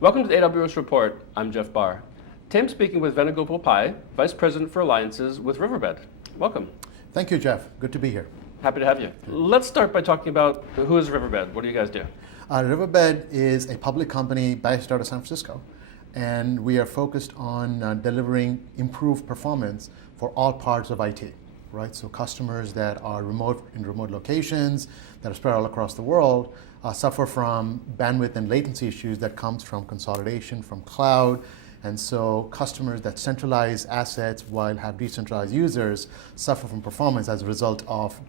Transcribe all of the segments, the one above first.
Welcome to the AWS Report. I'm Jeff Barr. Today I'm speaking with Venugopal Pai, Vice President for Alliances with Riverbed. Welcome. Thank you, Jeff. Good to be here. Happy to have you. Let's start by talking about who is Riverbed? What do you guys do? Riverbed is a public company based out of San Francisco, and we are focused on delivering improved performance for all parts of IT. Right, so customers that are in remote locations, that are spread all across the world, suffer from bandwidth and latency issues that comes from consolidation from cloud. And so customers that centralize assets while have decentralized users suffer from performance as a result of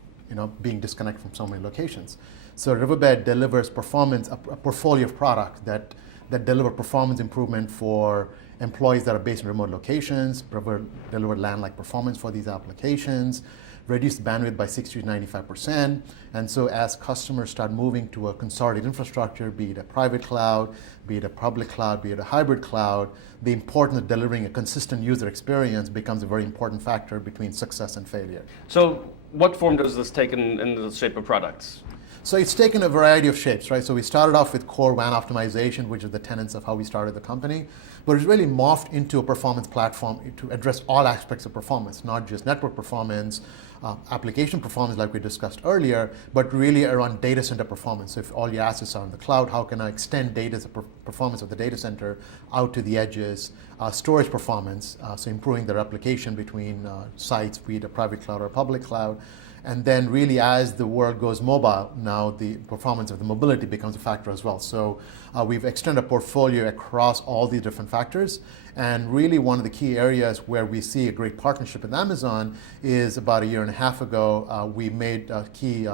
being disconnected from so many locations. So Riverbed delivers performance, a portfolio of products that deliver performance improvement for employees that are based in remote locations, deliver LAN-like performance for these applications, reduce bandwidth by 60 to 95%. And so as customers start moving to a consolidated infrastructure, be it a private cloud, be it a public cloud, be it a hybrid cloud, the importance of delivering a consistent user experience becomes a very important factor between success and failure. So what form does this take in the shape of products? So it's taken a variety of shapes, right? So we started off with core WAN optimization, which is the tenets of how we started the company, but it's really morphed into a performance platform to address all aspects of performance, not just network performance, application performance like we discussed earlier, but really around data center performance. So if all your assets are in the cloud, how can I extend performance of the data center out to the edges, storage performance, so improving the replication between sites, be it a private cloud or a public cloud. And then really as the world goes mobile, now the performance of the mobility becomes a factor as well. So we've extended a portfolio across all these different factors. And really one of the key areas where we see a great partnership with Amazon is about a year and a half ago, we made key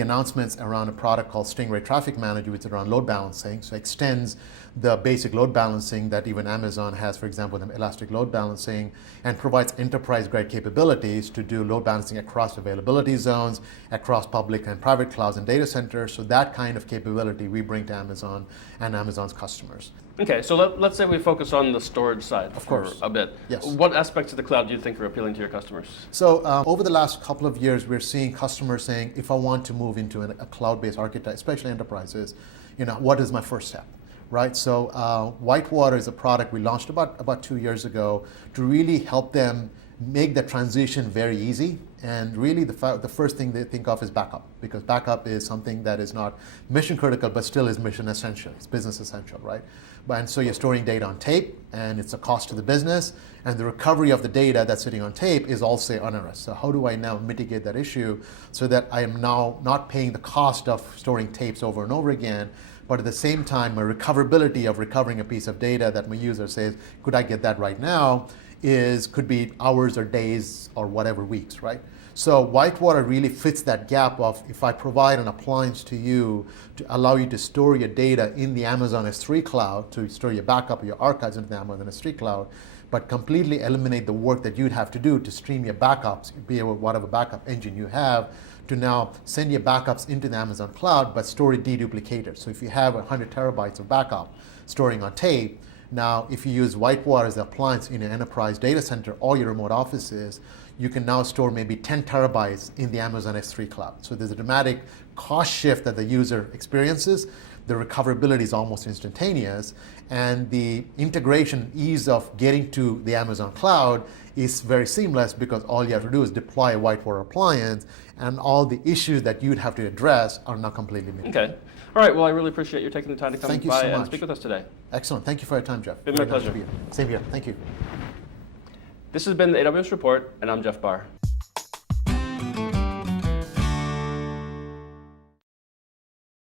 announcements around a product called Stingray Traffic Manager, which is around load balancing. So it extends the basic load balancing that even Amazon has, for example, the elastic load balancing, and provides enterprise-grade capabilities to do load balancing across availability zones, across public and private clouds and data centers. So that kind of capability we bring to Amazon and Amazon's customers. Okay, so let's say we focus on the storage side for a bit. Yes. What aspects of the cloud do you think are appealing to your customers? So over the last couple of years, we're seeing customers saying, if I want to move into a cloud-based architecture, especially enterprises, what is my first step? Right, so Whitewater is a product we launched about 2 years ago to really help them make the transition very easy. And really the first thing they think of is backup, because backup is something that is not mission critical, but still is mission essential. It's business essential, right? And so you're storing data on tape, and it's a cost to the business, and the recovery of the data that's sitting on tape is also onerous. So how do I now mitigate that issue so that I am now not paying the cost of storing tapes over and over again, but at the same time, my recoverability of recovering a piece of data that my user says, could I get that right now, could be hours or days or whatever weeks, right? So Whitewater really fits that gap of, if I provide an appliance to you to allow you to store your data in the Amazon S3 cloud, to store your backup or your archives into the Amazon S3 cloud, but completely eliminate the work that you'd have to do to stream your backups, be it whatever backup engine you have, to now send your backups into the Amazon cloud, but store it deduplicated. So if you have 100 terabytes of backup storing on tape, now if you use Whitewater as the appliance in your enterprise data center or your remote offices, you can now store maybe 10 terabytes in the Amazon S3 cloud. So there's a dramatic cost shift that the user experiences. The recoverability is almost instantaneous, and the integration ease of getting to the Amazon cloud is very seamless, because all you have to do is deploy a Whitewater appliance, and all the issues that you'd have to address are now completely mitigated. Okay. All right, well, I really appreciate you taking the time to come by so and speak with us today. Excellent. Thank you for your time, Jeff. Been my pleasure. Same here. Thank you. This has been the AWS Report, and I'm Jeff Barr.